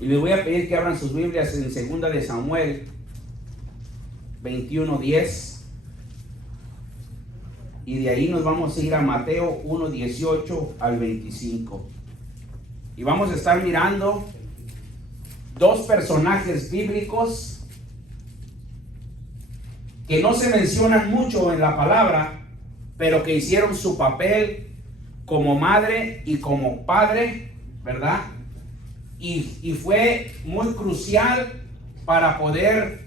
Y les voy a pedir que abran sus Biblias en 2 de Samuel 21:10. Y de ahí nos vamos a ir a Mateo 1:18 al 25. Y vamos a estar mirando dos personajes bíblicos que no se mencionan mucho en la palabra, pero que hicieron su papel como madre y como padre, ¿verdad? Y fue muy crucial para poder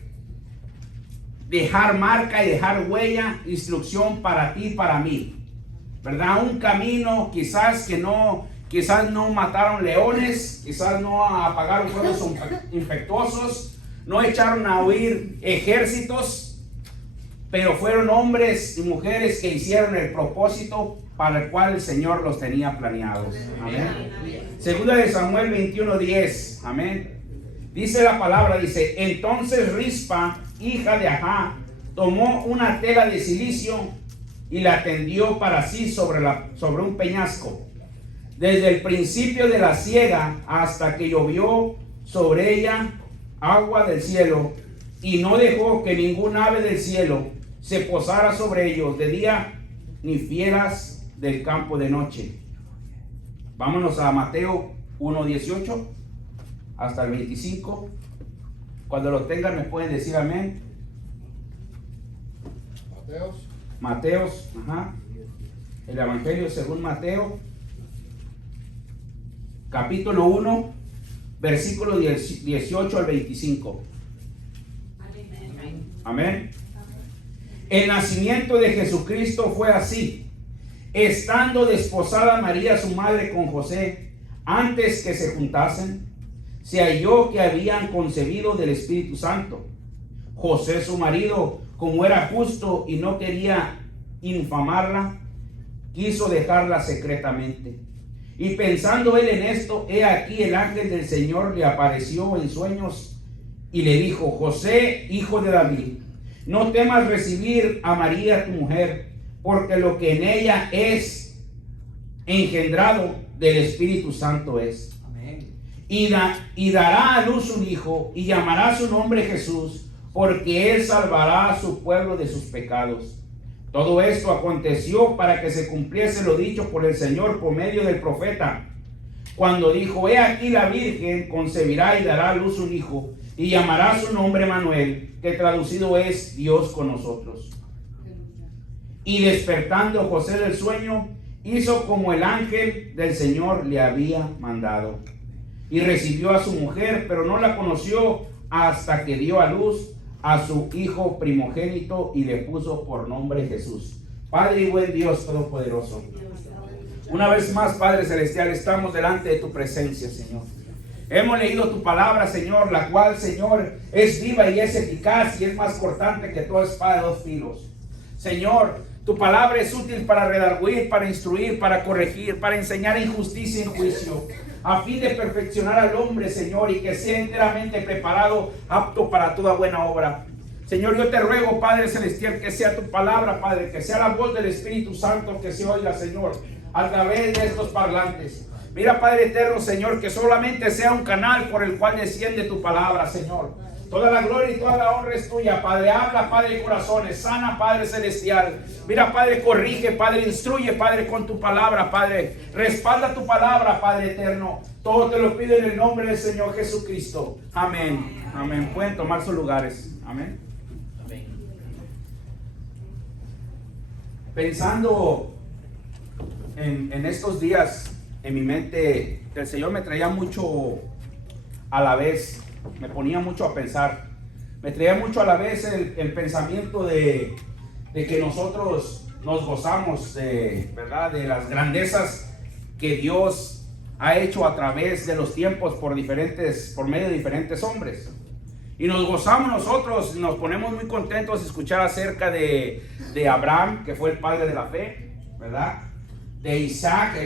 dejar marca y dejar huella, instrucción para ti y para mí, ¿verdad? Un camino quizás no mataron leones, quizás no apagaron fuegos infectuosos, no echaron a huir ejércitos, pero fueron hombres y mujeres que hicieron el propósito para el cual el Señor los tenía planeados. Amén. Segunda de Samuel 21:10. Amén. Dice la palabra, dice: entonces Rispa, hija de Ajá, tomó una tela de silicio y la tendió para sí sobre un peñasco, desde el principio de la siega hasta que llovió sobre ella agua del cielo, y no dejó que ningún ave del cielo se posara sobre ellos de día, ni fieras del campo de noche. Vámonos a Mateo 1:18 hasta el 25. Cuando lo tengan me pueden decir amén. Mateos, ajá. El Evangelio según Mateo, capítulo 1, versículo 18 al 25. Amén. El nacimiento de Jesucristo fue así. Estando desposada María su madre con José, antes que se juntasen, se halló que habían concebido del Espíritu Santo. José su marido, como era justo y no quería infamarla, quiso dejarla secretamente. Y pensando él en esto, he aquí el ángel del Señor le apareció en sueños y le dijo: José, hijo de David, no temas recibir a María tu mujer, porque lo que en ella es engendrado del Espíritu Santo es. Amén. Y dará a luz un hijo, y llamará su nombre Jesús, porque él salvará a su pueblo de sus pecados. Todo esto aconteció para que se cumpliese lo dicho por el Señor por medio del profeta, cuando dijo: he aquí la virgen concebirá y dará a luz un hijo, y llamará su nombre Manuel, que traducido es Dios con nosotros. Y despertando José del sueño, hizo como el ángel del Señor le había mandado, y recibió a su mujer, pero no la conoció hasta que dio a luz a su hijo primogénito y le puso por nombre Jesús. Padre y buen Dios todopoderoso, una vez más, Padre celestial, estamos delante de tu presencia, Señor. Hemos leído tu palabra, Señor, la cual, Señor, es viva y es eficaz y es más cortante que toda espada de dos filos. Señor, tu palabra es útil para redarguir, para instruir, para corregir, para enseñar en justicia y en juicio, a fin de perfeccionar al hombre, Señor, y que sea enteramente preparado, apto para toda buena obra. Señor, yo te ruego, Padre celestial, que sea tu palabra, Padre, que sea la voz del Espíritu Santo que se oiga, Señor, a través de estos parlantes. Mira, Padre eterno, Señor, que solamente sea un canal por el cual desciende tu palabra, Señor. Toda la gloria y toda la honra es tuya, Padre. Habla, Padre, de corazones. Sana, Padre celestial. Mira, Padre, corrige, Padre, instruye, Padre, con tu palabra, Padre. Respalda tu palabra, Padre eterno. Todo te lo pido en el nombre del Señor Jesucristo. Amén. Amén. Pueden tomar sus lugares. Amén. Amén. Pensando en estos días, en mi mente, el Señor me traía mucho a la vez, me ponía mucho a pensar, me traía mucho a la vez el pensamiento de que nosotros nos gozamos ¿verdad?, de las grandezas que Dios ha hecho a través de los tiempos por medio de diferentes hombres. Y nos gozamos nosotros, nos ponemos muy contentos de escuchar acerca de Abraham, que fue el padre de la fe, ¿verdad? De Isaac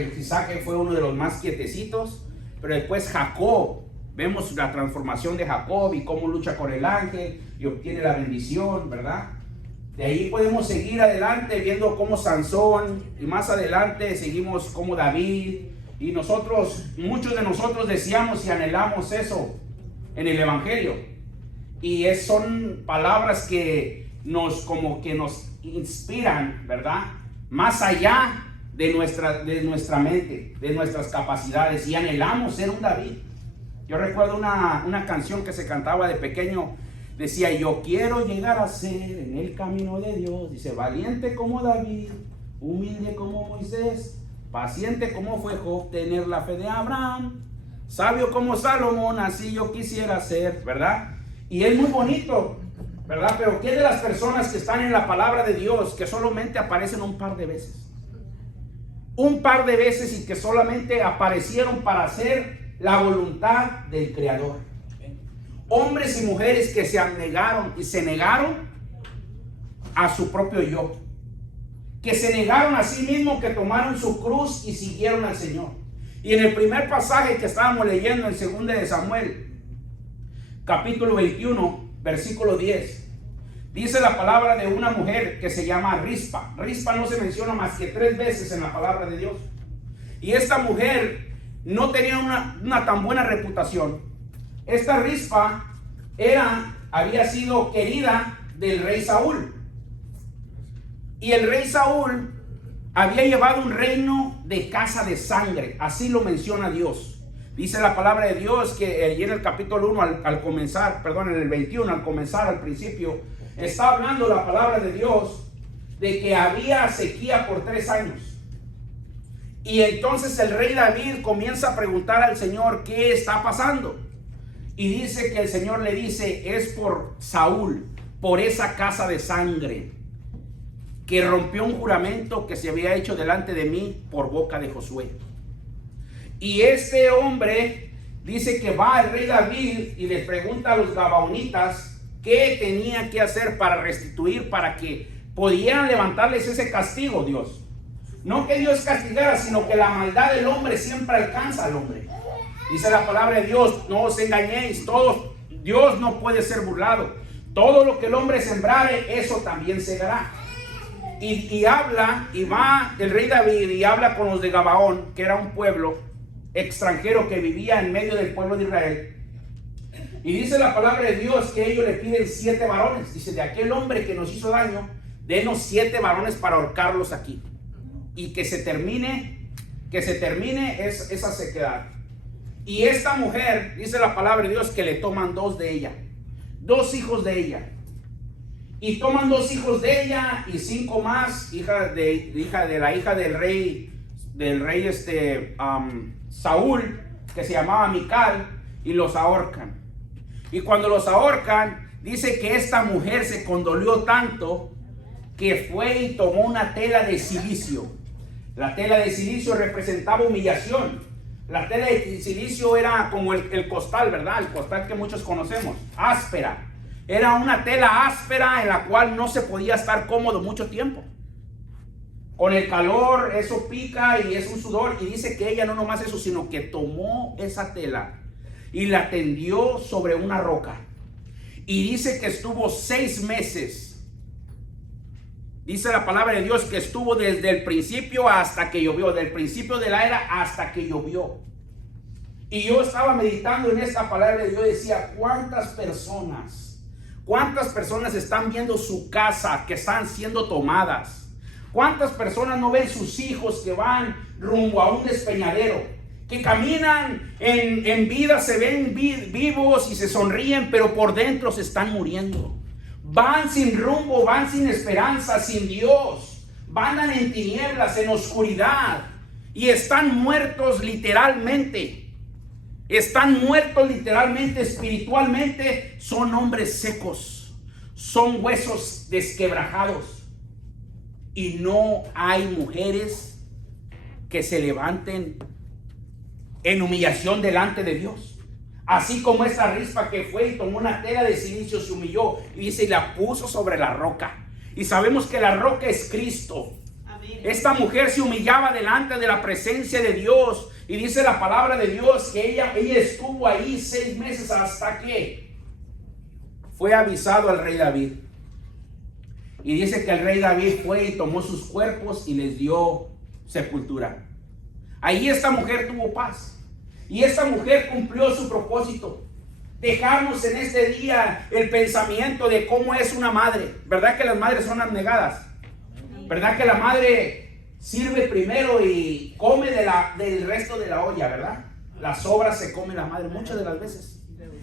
fue uno de los más quietecitos, pero después Jacob, vemos la transformación de Jacob y cómo lucha con el ángel y obtiene la bendición, ¿verdad? De ahí podemos seguir adelante viendo cómo Sansón, y más adelante seguimos como David, Y nosotros, muchos de nosotros deseamos y anhelamos eso en el Evangelio. Y son palabras que como que nos inspiran, ¿verdad? Más allá de nuestra mente, de nuestras capacidades, y anhelamos ser un David. Yo recuerdo una canción que se cantaba de pequeño, decía: yo quiero llegar a ser en el camino de Dios, dice, valiente como David, humilde como Moisés, paciente como fue Job, tener la fe de Abraham, sabio como Salomón, así yo quisiera ser, ¿verdad? Y es muy bonito, ¿verdad? Pero ¿qué de las personas que están en la palabra de Dios que solamente aparecen un par de veces? Un par de veces, y que solamente aparecieron para hacer la voluntad del Creador. Hombres y mujeres que se abnegaron y se negaron a su propio yo, que se negaron a sí mismos, que tomaron su cruz y siguieron al Señor. Y en el primer pasaje que estábamos leyendo en 2 de Samuel, capítulo 21, versículo 10, dice la palabra de una mujer que se llama Rispa. Rispa no se menciona más que 3 veces en la palabra de Dios. Y esta mujer no tenía una tan buena reputación. Esta Rispa había sido querida del rey Saúl. Y el rey Saúl había llevado un reino de casa de sangre. Así lo menciona Dios. Dice la palabra de Dios que allí en el capítulo 1, al comenzar, perdón, en el 21, al comenzar, al principio, está hablando la palabra de Dios de que había sequía por 3 años. Y entonces el rey David comienza a preguntar al Señor qué está pasando. Y dice que el Señor le dice: es por Saúl, por esa casa de sangre, que rompió un juramento que se había hecho delante de mí por boca de Josué. Y este hombre dice que va al rey David y le pregunta a los gabaonitas qué tenía que hacer para restituir, para que pudieran levantarles ese castigo, Dios. No que Dios castigara, sino que la maldad del hombre siempre alcanza al hombre. Dice la palabra de Dios: no os engañéis, Dios no puede ser burlado. Todo lo que el hombre sembrare, eso también segará. Y va el rey David y habla con los de Gabaón, que era un pueblo extranjero que vivía en medio del pueblo de Israel. Y dice la palabra de Dios que ellos le piden 7 varones. Dice: de aquel hombre que nos hizo daño, denos 7 varones para ahorcarlos aquí. Y que se termine esa sequedad. Y esta mujer, dice la palabra de Dios, que le toman 2 de ella, 2 hijos de ella. Y toman 2 hijos de ella y 5 más, hija de la hija del rey Saúl, que se llamaba Mical, y los ahorcan. Y cuando los ahorcan, dice que esta mujer se condolió tanto que fue y tomó una tela de silicio. La tela de silicio representaba humillación. La tela de silicio era como el costal, ¿verdad? El costal que muchos conocemos, áspera. Era una tela áspera en la cual no se podía estar cómodo mucho tiempo. Con el calor, eso pica y es un sudor. Y dice que ella no nomás eso, sino que tomó esa tela y la tendió sobre una roca. Y dice que estuvo 6 meses. Dice la palabra de Dios que estuvo desde el principio hasta que llovió. Del principio de la era hasta que llovió. Y yo estaba meditando en esta palabra y yo decía: ¿cuántas personas están viendo su casa que están siendo tomadas? ¿Cuántas personas no ven sus hijos que van rumbo a un despeñadero? Que caminan en vida, se ven vivos y se sonríen, pero por dentro se están muriendo. Van sin rumbo, van sin esperanza, sin Dios. Van en tinieblas, en oscuridad. Y están muertos literalmente. Están muertos literalmente, espiritualmente. Son hombres secos. Son huesos desquebrajados. Y no hay mujeres que se levanten en humillación delante de Dios. Así como esta Rispa que fue y tomó una tela de silicio, se humilló y dice, y la puso sobre la roca. Y sabemos que la roca es Cristo. Amén. Esta mujer se humillaba delante de la presencia de Dios. Y dice la palabra de Dios que ella estuvo ahí 6 meses hasta que fue avisado al rey David. Y dice que el rey David fue y tomó sus cuerpos y les dio sepultura. Ahí esta mujer tuvo paz. Y esta mujer cumplió su propósito. Dejarnos en este día el pensamiento de cómo es una madre. ¿Verdad que las madres son abnegadas? ¿Verdad que la madre sirve primero y come del resto de la olla, verdad? Las sobras se come la madre muchas de las veces.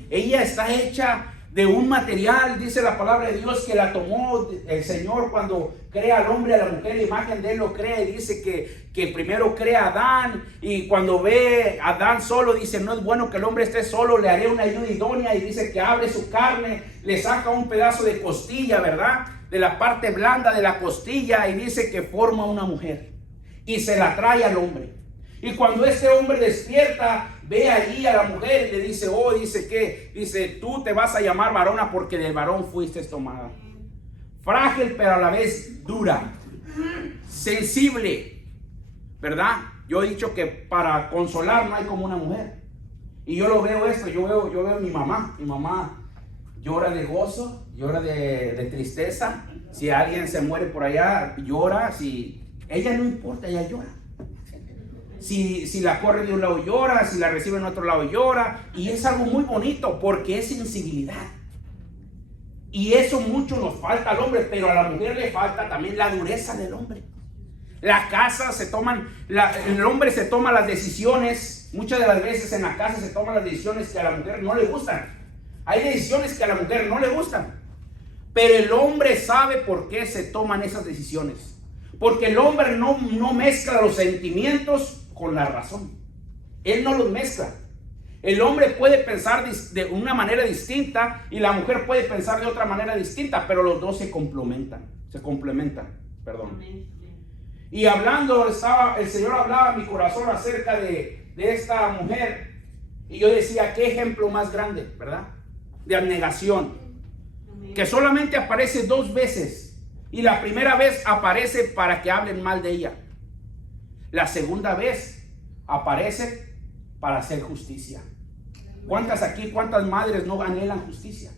Ella está hecha de un material, dice la palabra de Dios, que la tomó el Señor cuando crea al hombre, a la mujer, la imagen de él lo crea, y dice que primero crea a Adán, y cuando ve a Adán solo, dice, no es bueno que el hombre esté solo, le haré una ayuda idónea, y dice que abre su carne, le saca un pedazo de costilla, ¿verdad? De la parte blanda de la costilla, y dice que forma una mujer, y se la trae al hombre. Y cuando este hombre despierta, ve allí a la mujer y le dice, oh, dice que, dice, tú te vas a llamar varona porque del varón fuiste tomada. Frágil, pero a la vez dura, sensible, ¿verdad? Yo he dicho que para consolar no hay como una mujer. Y yo lo veo esto, yo veo a mi mamá llora de gozo, llora de tristeza. Si alguien se muere por allá, llora. Si ella no importa, ella llora. Si la corre de un lado llora, si la recibe en otro lado llora, y es algo muy bonito porque es sensibilidad. Y eso mucho nos falta al hombre, pero a la mujer le falta también la dureza del hombre. La casa el hombre se toma las decisiones, muchas de las veces en la casa se toman las decisiones que a la mujer no le gustan. Hay decisiones que a la mujer no le gustan, pero el hombre sabe por qué se toman esas decisiones. Porque el hombre no mezcla los sentimientos con la razón. Él no los mezcla. El hombre puede pensar de una manera distinta y la mujer puede pensar de otra manera distinta, pero los dos se complementan. Perdón. Y hablando, el Señor hablaba en mi corazón acerca de esta mujer, y yo decía, qué ejemplo más grande, ¿verdad? De abnegación, que solamente aparece 2 veces. Y la primera vez aparece para que hablen mal de ella. La segunda vez aparece para hacer justicia. ¿Cuántas madres no anhelan justicia?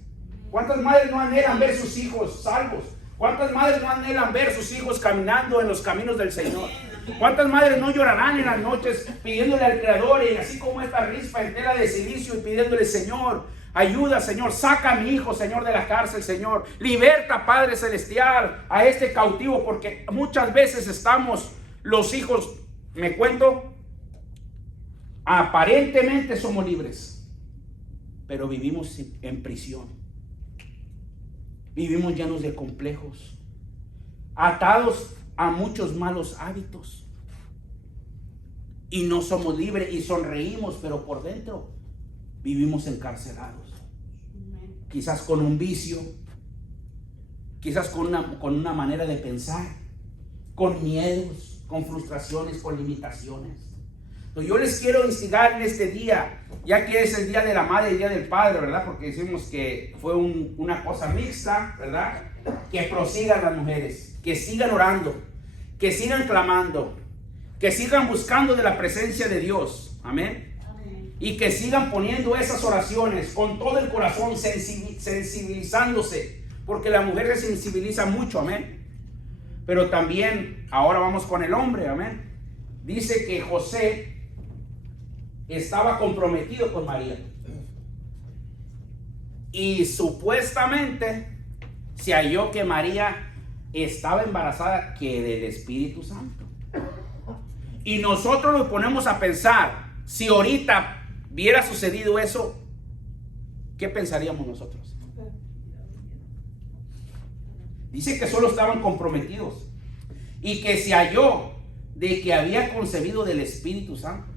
¿Cuántas madres no anhelan ver sus hijos salvos? ¿Cuántas madres no anhelan ver sus hijos caminando en los caminos del Señor? ¿Cuántas madres no llorarán en las noches pidiéndole al Creador, y así como esta rispa en tela de silicio, y pidiéndole, Señor, ayuda, Señor, saca a mi hijo, Señor, de la cárcel, Señor, liberta, Padre Celestial, a este cautivo? Porque muchas veces estamos los hijos, me cuento, aparentemente somos libres, pero vivimos en prisión, vivimos llenos de complejos, atados a muchos malos hábitos, y no somos libres, y sonreímos, pero por dentro vivimos encarcelados. Quizás con un vicio, quizás con una manera de pensar, con miedos, con frustraciones, con limitaciones. Entonces yo les quiero instigar en este día, ya que es el día de la madre y el día del padre, ¿verdad? Porque decimos que fue una cosa mixta, ¿verdad? Que prosigan las mujeres, que sigan orando, que sigan clamando, que sigan buscando de la presencia de Dios. Amén. Y que sigan poniendo esas oraciones con todo el corazón, sensibilizándose, porque la mujer se sensibiliza mucho, amén. Pero también, ahora vamos con el hombre, amén. Dice que José estaba comprometido con María, y supuestamente se halló que María estaba embarazada que del Espíritu Santo. Y nosotros nos ponemos a pensar, si ahorita hubiera sucedido eso, ¿qué pensaríamos nosotros? Dice que solo estaban comprometidos y que se halló de que había concebido del Espíritu Santo.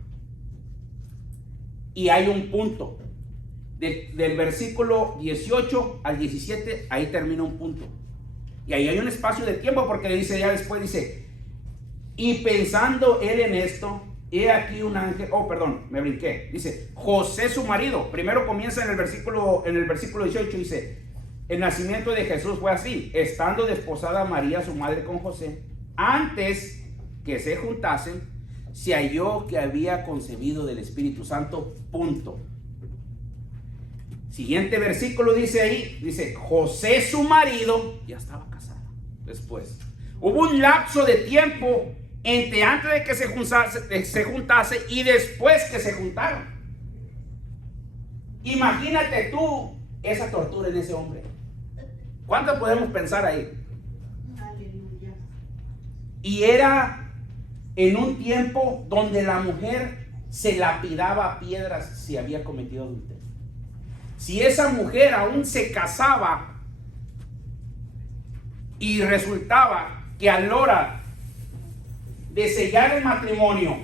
Y hay un punto del versículo 18 al 17, ahí termina un punto. Y ahí hay un espacio de tiempo, porque le dice ya después, dice, y pensando él en esto, he aquí un ángel, me brinqué, dice, José su marido, primero comienza en el versículo 18, dice, el nacimiento de Jesús fue así, estando desposada María su madre con José, antes que se juntasen, se halló que había concebido del Espíritu Santo, punto. Siguiente versículo dice ahí, dice, José su marido ya estaba casado. Después hubo un lapso de tiempo entre antes de que se juntase y después que se juntaron. Imagínate tú esa tortura en ese hombre. ¿Cuánto podemos pensar ahí? Aleluya. Y era en un tiempo donde la mujer se lapidaba a piedras si había cometido adulterio. Si esa mujer aún se casaba y resultaba que a la hora de sellar el matrimonio,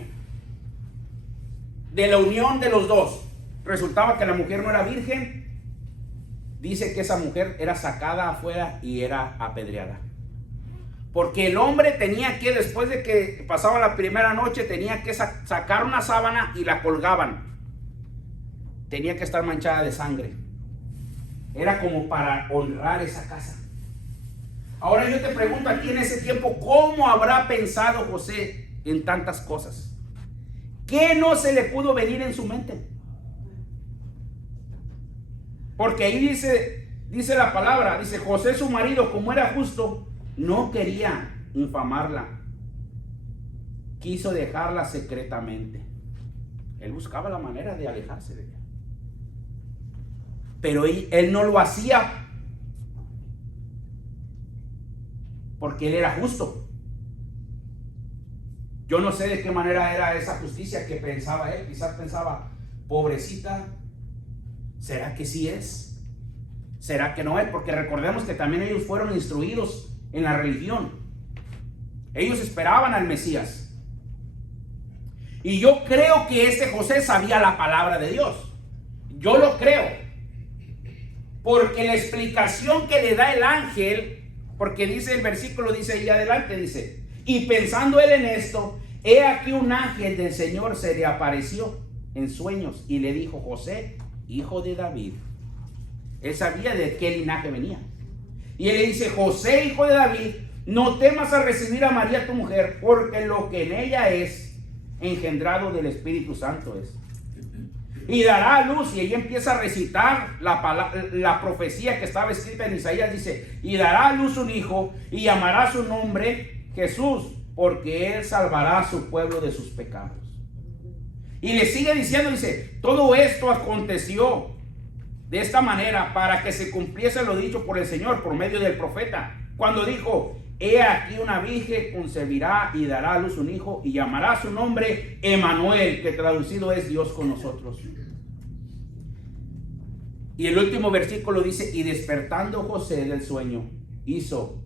de la unión de los dos, resultaba que la mujer no era virgen, dice que esa mujer era sacada afuera y era apedreada. Porque el hombre tenía que, después de que pasaba la primera noche, tenía que sacar una sábana y la colgaban. Tenía que estar manchada de sangre. Era como para honrar esa casa. Ahora yo te pregunto a ti en ese tiempo, ¿cómo habrá pensado José en tantas cosas? ¿Qué no se le pudo venir en su mente? Porque ahí dice la palabra, dice José su marido, como era justo, no quería infamarla, quiso dejarla secretamente. Él buscaba la manera de alejarse de ella, pero él no lo hacía porque él era justo. Yo no sé de qué manera era esa justicia que pensaba él. Quizás pensaba, pobrecita, ¿será que sí es? ¿Será que no es? Porque recordemos que también ellos fueron instruidos en la religión. Ellos esperaban al Mesías. Y yo creo que este José sabía la palabra de Dios. Yo lo creo. Porque la explicación que le da el ángel, porque dice el versículo, dice ahí adelante, dice, y pensando él en esto, he aquí un ángel del Señor se le apareció en sueños y le dijo, José, hijo de David. Él sabía de qué linaje venía. Y él le dice, José, hijo de David, no temas a recibir a María tu mujer, porque lo que en ella es engendrado del Espíritu Santo es. Y dará a luz, y ella empieza a recitar la profecía que estaba escrita en Isaías, dice, y dará a luz un hijo, y llamará su nombre Jesús, porque él salvará a su pueblo de sus pecados. Y le sigue diciendo, dice, todo esto aconteció de esta manera para que se cumpliese lo dicho por el Señor por medio del profeta, cuando dijo, he aquí una virgen concebirá y dará a luz un hijo y llamará su nombre Emanuel, que traducido es Dios con nosotros. Y el último versículo dice, y despertando José del sueño, hizo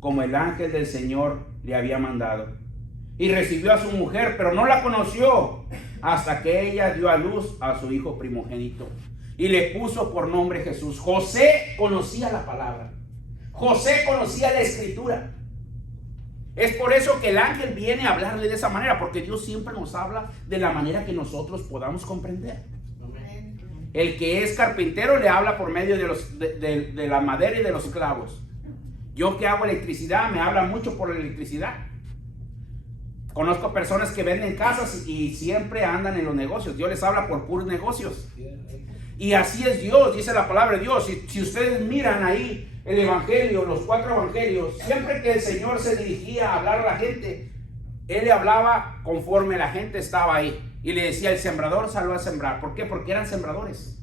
como el ángel del Señor le había mandado. Y recibió a su mujer, pero no la conoció hasta que ella dio a luz a su hijo primogénito. Y le puso por nombre Jesús. José conocía la palabra. José conocía la escritura. Es por eso que el ángel viene a hablarle de esa manera, porque Dios siempre nos habla de la manera que nosotros podamos comprender. El que es carpintero le habla por medio de la madera y de los clavos. Yo que hago electricidad, me habla mucho por la electricidad. Conozco personas que venden casas y siempre andan en los negocios. Dios les habla por puros negocios. Y así es Dios, dice la palabra de Dios. Si ustedes miran ahí el evangelio, los 4 evangelios, siempre que el Señor se dirigía a hablar a la gente, Él le hablaba conforme la gente estaba ahí. Y le decía, el sembrador salió a sembrar. ¿Por qué? Porque eran sembradores.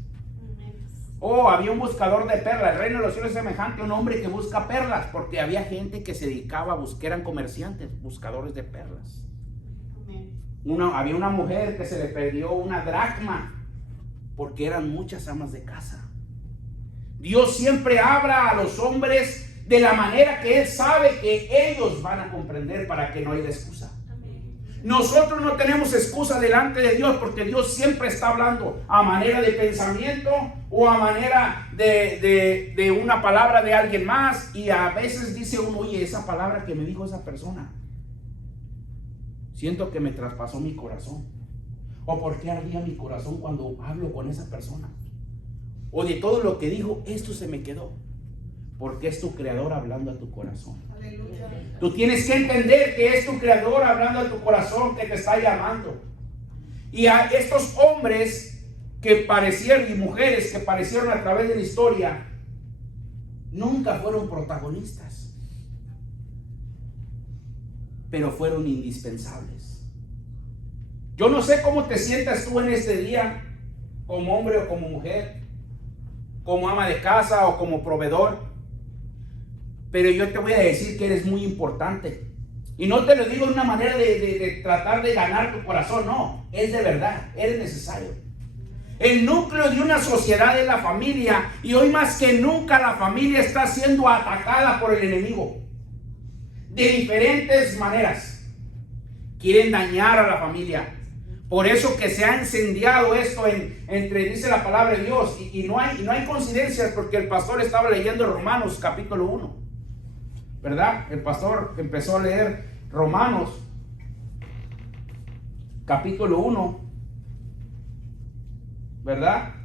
Había un buscador de perlas. El reino de los cielos es semejante a un hombre que busca perlas, porque había gente que se dedicaba a buscar, eran comerciantes, buscadores de perlas. Había una mujer que se le perdió una dracma, porque eran muchas amas de casa. Dios siempre habla a los hombres de la manera que Él sabe que ellos van a comprender, para que no haya excusa. Nosotros no tenemos excusa delante de Dios, porque Dios siempre está hablando a manera de pensamiento o a manera de una palabra de alguien más. Y a veces dice uno, oye, esa palabra que me dijo esa persona, siento que me traspasó mi corazón. O por qué ardía mi corazón cuando hablo con esa persona. O de todo lo que dijo, esto se me quedó. Porque es tu creador hablando a tu corazón. Aleluya. Tú tienes que entender que es tu creador hablando a tu corazón, que te está llamando. Y a estos hombres que parecieron, y mujeres que parecieron a través de la historia, nunca fueron protagonistas. pero fueron indispensables. Yo no sé cómo te sientas tú en este día, como hombre o como mujer, como ama de casa o como proveedor, pero yo te voy a decir que eres muy importante. Y no te lo digo de una manera de tratar de ganar tu corazón, no, es de verdad, eres necesario. El núcleo de una sociedad es la familia, y hoy más que nunca la familia está siendo atacada por el enemigo de diferentes maneras. Quieren dañar a la familia. Por eso que se ha incendiado esto entre, dice la palabra de Dios, y no hay coincidencias, porque el pastor estaba leyendo Romanos capítulo 1, ¿verdad? El pastor empezó a leer Romanos capítulo 1, ¿verdad?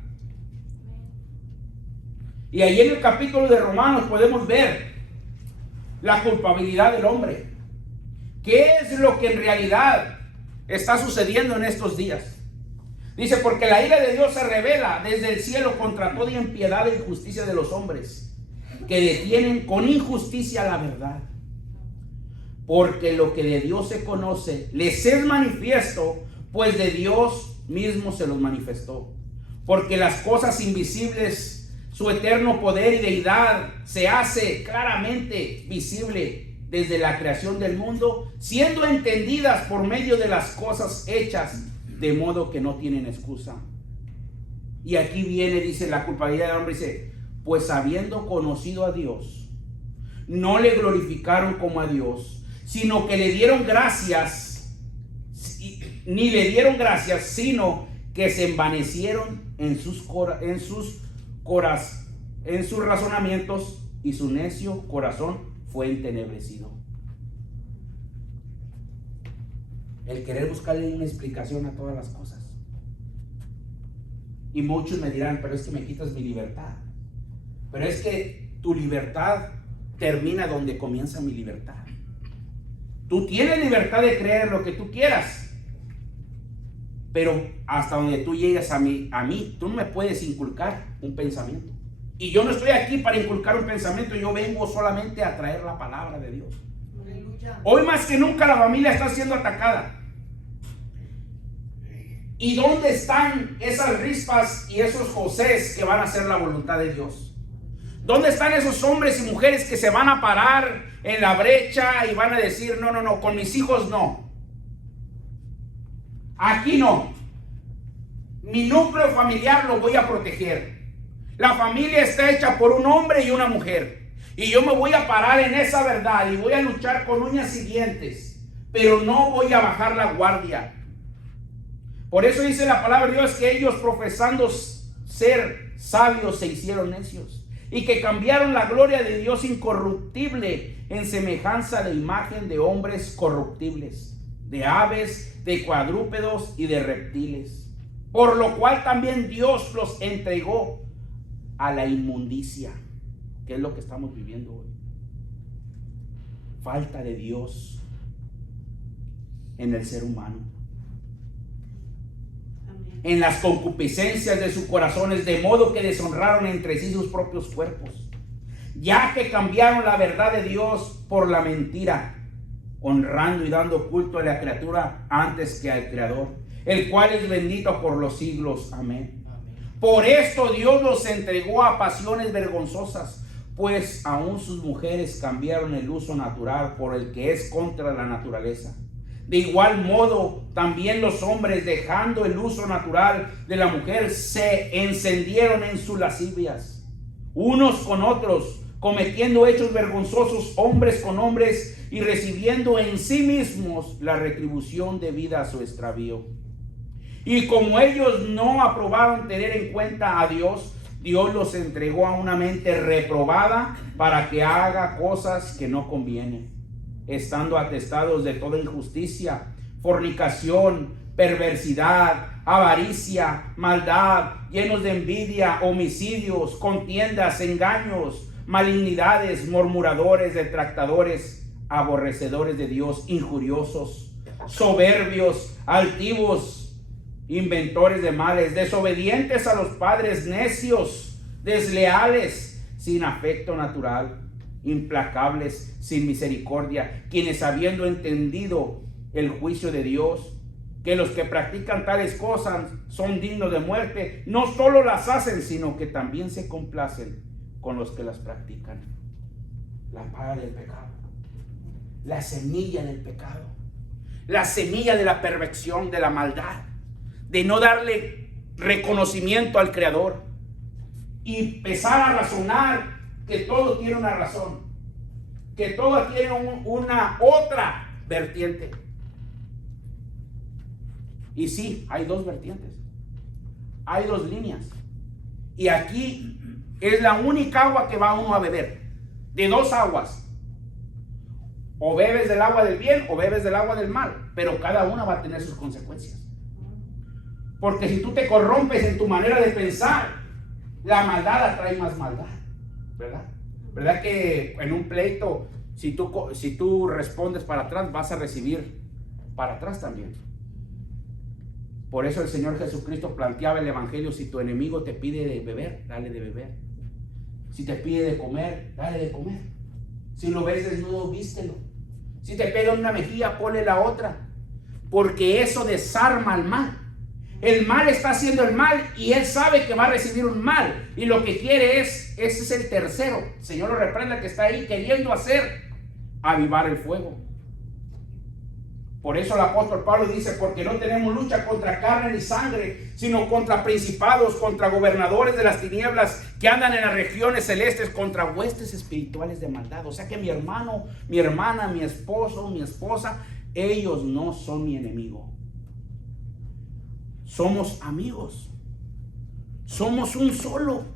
Y ahí en el capítulo de Romanos podemos ver la culpabilidad del hombre. ¿Qué es lo que en realidad está sucediendo en estos días? Dice, porque la ira de Dios se revela desde el cielo contra toda impiedad e injusticia de los hombres, que detienen con injusticia la verdad. Porque lo que de Dios se conoce les es manifiesto, pues de Dios mismo se los manifestó. Porque las cosas invisibles, su eterno poder y deidad, se hace claramente visible desde la creación del mundo, siendo entendidas por medio de las cosas hechas, de modo que no tienen excusa. Y aquí viene, dice, la culpabilidad del hombre, dice, pues habiendo conocido a Dios, no le glorificaron como a Dios, sino que le dieron gracias, ni le dieron gracias, sino que se envanecieron en sus razonamientos, y su necio corazón fue entenebrecido. El querer buscarle una explicación a todas las cosas. Y muchos me dirán, pero es que me quitas mi libertad. Pero es que tu libertad termina donde comienza mi libertad. Tú tienes libertad de creer lo que tú quieras, pero hasta donde tú llegas a mí, tú no me puedes inculcar un pensamiento. Y yo no estoy aquí para inculcar un pensamiento, yo vengo solamente a traer la palabra de Dios. Aleluya. Hoy más que nunca la familia está siendo atacada. ¿Y dónde están esas rispas y esos Josés que van a hacer la voluntad de Dios? ¿Dónde están esos hombres y mujeres que se van a parar en la brecha y van a decir, no, con mis hijos no? Aquí no. Mi núcleo familiar lo voy a proteger. La familia está hecha por un hombre y una mujer. Y yo me voy a parar en esa verdad y voy a luchar con uñas y dientes. Pero no voy a bajar la guardia. Por eso dice la palabra de Dios que ellos, profesando ser sabios, se hicieron necios. Y que cambiaron la gloria de Dios incorruptible en semejanza de imagen de hombres corruptibles, de aves, de cuadrúpedos y de reptiles. Por lo cual también Dios los entregó a la inmundicia, que es lo que estamos viviendo hoy. Falta de Dios en el ser humano. Amén. En las concupiscencias de sus corazones, de modo que deshonraron entre sí sus propios cuerpos, ya que cambiaron la verdad de Dios por la mentira, honrando y dando culto a la criatura antes que al Creador, el cual es bendito por los siglos. Amén. Por esto Dios los entregó a pasiones vergonzosas, pues aún sus mujeres cambiaron el uso natural por el que es contra la naturaleza. De igual modo, también los hombres, dejando el uso natural de la mujer, se encendieron en sus lascivias, unos con otros, cometiendo hechos vergonzosos hombres con hombres, y recibiendo en sí mismos la retribución debida a su extravío. Y como ellos no aprobaron tener en cuenta a Dios, Dios los entregó a una mente reprobada para que haga cosas que no convienen, estando atestados de toda injusticia, fornicación, perversidad, avaricia, maldad, llenos de envidia, homicidios, contiendas, engaños, malignidades, murmuradores, detractadores, aborrecedores de Dios, injuriosos, soberbios, altivos, inventores de males, desobedientes a los padres, necios, desleales, sin afecto natural, implacables, sin misericordia, quienes habiendo entendido el juicio de Dios, que los que practican tales cosas son dignos de muerte, no solo las hacen, sino que también se complacen con los que las practican. La paga del pecado, la semilla del pecado, la semilla de la perversión, de la maldad, de no darle reconocimiento al Creador y empezar a razonar que todo tiene una razón, que todo tiene una otra vertiente. Y sí, hay dos vertientes, hay dos líneas, y aquí es la única agua que va uno a beber, de dos aguas. O bebes del agua del bien o bebes del agua del mal, pero cada una va a tener sus consecuencias. Porque si tú te corrompes en tu manera de pensar, la maldad atrae más maldad, ¿verdad? ¿Verdad que en un pleito, si tú respondes para atrás, vas a recibir para atrás también? Por eso el Señor Jesucristo planteaba el Evangelio: si tu enemigo te pide de beber, dale de beber. Si te pide de comer, dale de comer. Si lo ves desnudo, vístelo. Si te pega una mejilla, ponle la otra. Porque eso desarma al mal. El mal está haciendo el mal y él sabe que va a recibir un mal. Y lo que quiere ese es el tercero. El Señor lo reprenda, que está ahí queriendo avivar el fuego. Por eso el apóstol Pablo dice: porque no tenemos lucha contra carne ni sangre, sino contra principados, contra gobernadores de las tinieblas que andan en las regiones celestes, contra huestes espirituales de maldad. O sea que mi hermano, mi hermana, mi esposo, mi esposa, ellos no son mi enemigo. Somos amigos. Somos un solo,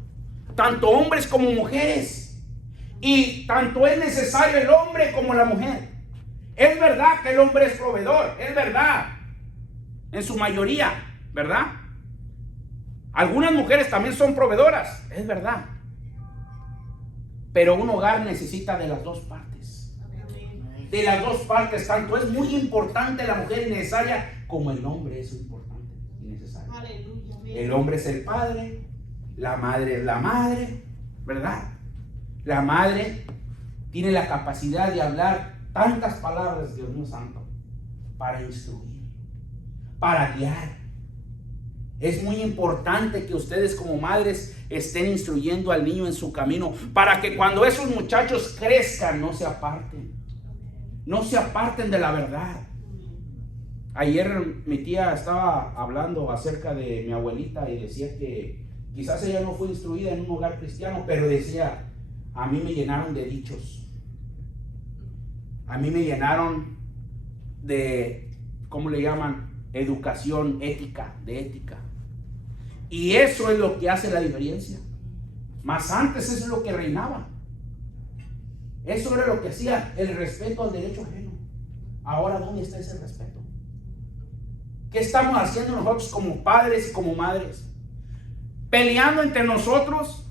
tanto hombres como mujeres. Y tanto es necesario el hombre como la mujer. Es verdad que el hombre es proveedor, es verdad, en su mayoría, ¿verdad? Algunas mujeres también son proveedoras, es verdad. Pero un hogar necesita de las dos partes. De las dos partes, tanto es muy importante la mujer y necesaria, como el hombre es importante y necesario. El hombre es el padre, la madre es la madre, ¿verdad? La madre tiene la capacidad de hablar tantas palabras, Dios mío santo, para instruir, para guiar. Es muy importante que ustedes como madres estén instruyendo al niño en su camino, para que cuando esos muchachos crezcan no se aparten de la verdad. Ayer mi tía estaba hablando acerca de mi abuelita y decía que quizás ella no fue instruida en un hogar cristiano, pero decía: a mí me llenaron de dichos. A mí me llenaron de, ¿cómo le llaman? Educación ética, de ética. Y eso es lo que hace la diferencia. Más antes eso es lo que reinaba. Eso era lo que hacía el respeto al derecho ajeno. Ahora, ¿dónde está ese respeto? ¿Qué estamos haciendo nosotros como padres y como madres? Peleando entre nosotros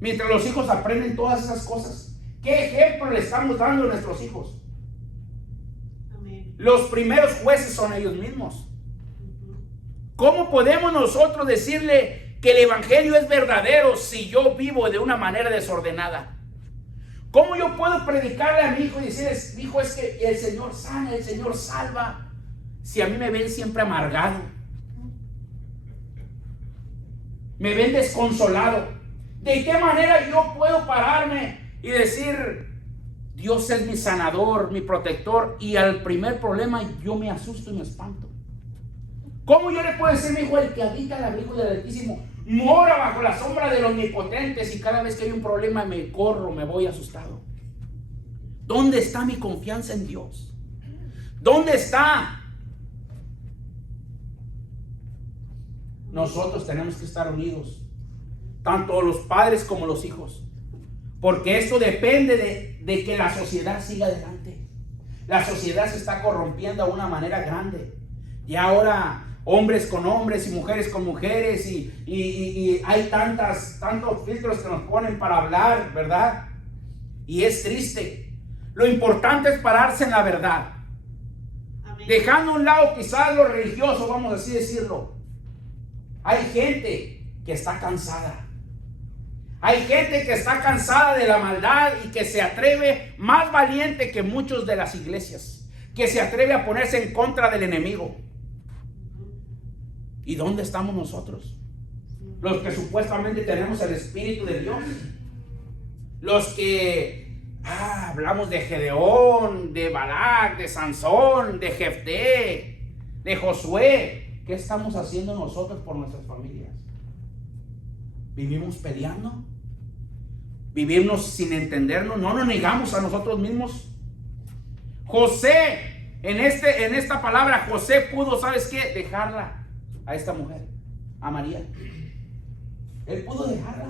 mientras los hijos aprenden todas esas cosas. ¿Qué ejemplo le estamos dando a nuestros hijos? Amén. Los primeros jueces son ellos mismos. ¿Cómo podemos nosotros decirle que el evangelio es verdadero si yo vivo de una manera desordenada? ¿Cómo yo puedo predicarle a mi hijo y decirle: hijo, es que el Señor sana, el Señor salva, si a mí me ven siempre amargado, me ven desconsolado? ¿De qué manera yo puedo pararme y decir: Dios es mi sanador, mi protector, y al primer problema yo me asusto y me espanto? ¿Cómo yo le puedo decir a mi hijo: el que habita el abrigo del Altísimo mora bajo la sombra del Omnipotente, si cada vez que hay un problema me corro, me voy asustado? ¿Dónde está mi confianza en Dios? ¿Dónde está? Nosotros tenemos que estar unidos, tanto los padres como los hijos, porque esto depende de que la sociedad siga adelante. La sociedad se está corrompiendo de una manera grande. Y ahora hombres con hombres y mujeres con mujeres, y hay tantos filtros que nos ponen para hablar, ¿verdad? Y es triste. Lo importante es pararse en la verdad. Amén. Dejando a un lado quizás lo religioso, vamos así decirlo. Hay gente que está cansada. Hay gente que está cansada de la maldad y que se atreve, más valiente que muchos de las iglesias, que se atreve a ponerse en contra del enemigo. ¿Y dónde estamos nosotros? Los que supuestamente tenemos el Espíritu de Dios. Los que hablamos de Gedeón, de Balac, de Sansón, de Jefté, de Josué. ¿Qué estamos haciendo nosotros por nuestras familias? ¿Vivimos peleando? ¿Vivimos sin entendernos? ¿No nos negamos a nosotros mismos? José, en esta palabra, José pudo, ¿sabes qué? Dejarla a esta mujer, a María. Él pudo dejarla.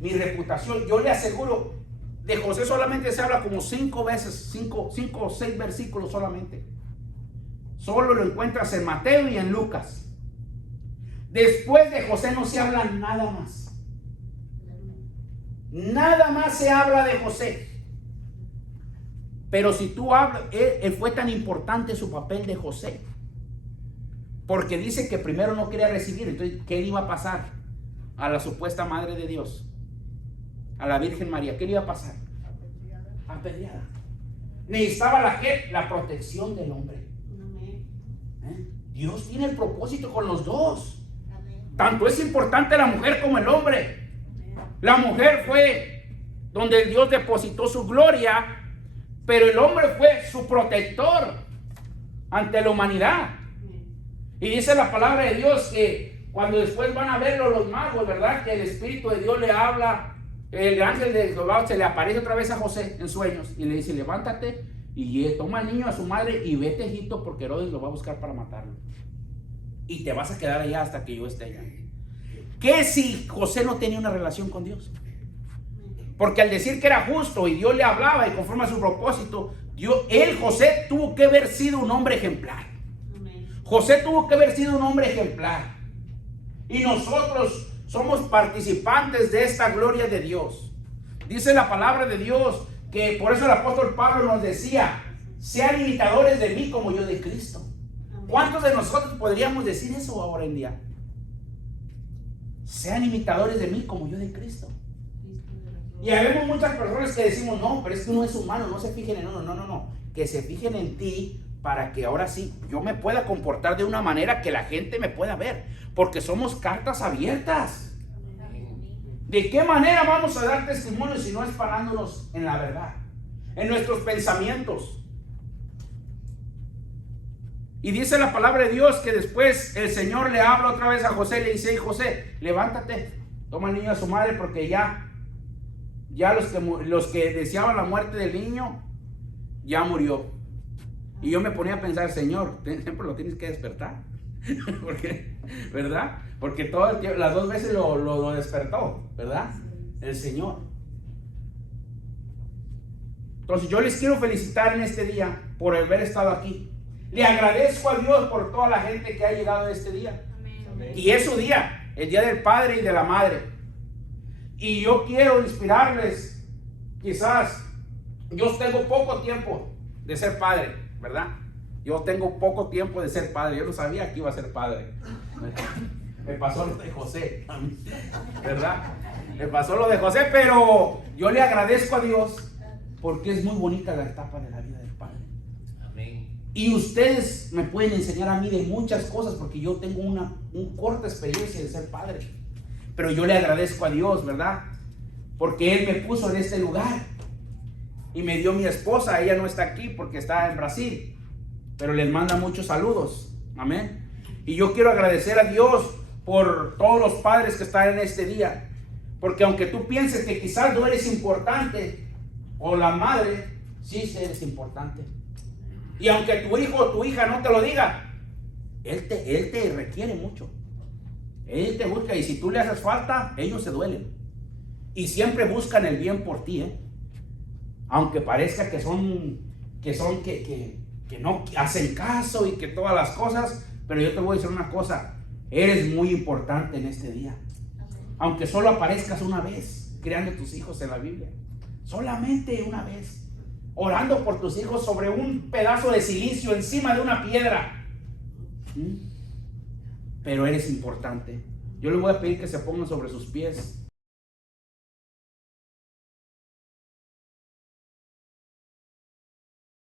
Mi reputación, yo le aseguro, de José solamente se habla como 5 veces, 5 o 6 versículos solamente. Solo lo encuentras en Mateo y en Lucas. Después de José no se habla nada más. Nada más se habla de José. Pero si tú hablas, fue tan importante su papel de José. Porque dice que primero no quería recibir. Entonces, ¿qué le iba a pasar a la supuesta madre de Dios? A la Virgen María. ¿Qué le iba a pasar? Apedreada. Necesitaba la protección del hombre. Dios tiene el propósito con los dos. Tanto es importante la mujer como el hombre. La mujer fue donde Dios depositó su gloria, pero el hombre fue su protector ante la humanidad. Y dice la palabra de Dios que cuando después van a verlo los magos, ¿verdad? Que el Espíritu de Dios le habla, el ángel de Jehová se le aparece otra vez a José en sueños y le dice: levántate y toma al niño, a su madre, y vete a Egipto porque Herodes lo va a buscar para matarlo. Y te vas a quedar allá hasta que yo esté allá. ¿Qué si José no tenía una relación con Dios? Porque al decir que era justo y Dios le hablaba y conforme a su propósito, José tuvo que haber sido un hombre ejemplar. José tuvo que haber sido un hombre ejemplar. Y nosotros somos participantes de esta gloria de Dios. Dice la palabra de Dios que por eso el apóstol Pablo nos decía: sean imitadores de mí como yo de Cristo. ¿Cuántos de nosotros podríamos decir eso ahora en día? Sean imitadores de mí como yo de Cristo. Y habemos muchas personas que decimos: no, pero es que uno es humano, no se fijen en uno. No, que se fijen en ti para que ahora sí yo me pueda comportar de una manera que la gente me pueda ver, porque somos cartas abiertas. ¿De qué manera vamos a dar testimonio si no es parándonos en la verdad, en nuestros pensamientos? Y dice la palabra de Dios que después el Señor le habla otra vez a José y le dice: José, levántate, toma al niño a su madre, porque ya los que deseaban la muerte del niño ya murió. Y yo me ponía a pensar: Señor, siempre lo tienes que despertar. Porque, ¿verdad? Porque todo el tiempo, las 2 veces lo despertó, ¿verdad? El Señor. Entonces yo les quiero felicitar en este día por haber estado aquí. Le agradezco a Dios por toda la gente que ha llegado a este día. Amén. Y es su día, el día del Padre y de la Madre. Y yo quiero inspirarles. Quizás yo tengo poco tiempo de ser padre, ¿verdad? Yo tengo poco tiempo de ser padre. Yo no sabía que iba a ser padre. Me pasó lo de José, ¿verdad? Me pasó lo de José, pero yo le agradezco a Dios porque es muy bonita la etapa de la vida del padre. Amén. Y ustedes me pueden enseñar a mí de muchas cosas porque yo tengo una corta experiencia de ser padre. Pero yo le agradezco a Dios, ¿verdad? Porque Él me puso en este lugar y me dio mi esposa. Ella no está aquí porque está en Brasil, pero les manda muchos saludos. Amén. Y yo quiero agradecer a Dios por todos los padres que están en este día, porque aunque tú pienses que quizás no eres importante, o la madre, sí eres importante. Y aunque tu hijo o tu hija no te lo diga, él te requiere mucho. Él te busca, y si tú le haces falta, ellos se duelen. Y siempre buscan el bien por ti, aunque parezca que no hacen caso y que todas las cosas. Pero yo te voy a decir una cosa: eres muy importante en este día. Aunque solo aparezcas una vez creando tus hijos en la Biblia, solamente una vez, orando por tus hijos sobre un pedazo de silicio encima de una piedra. Pero eres importante. Yo les voy a pedir que se pongan sobre sus pies.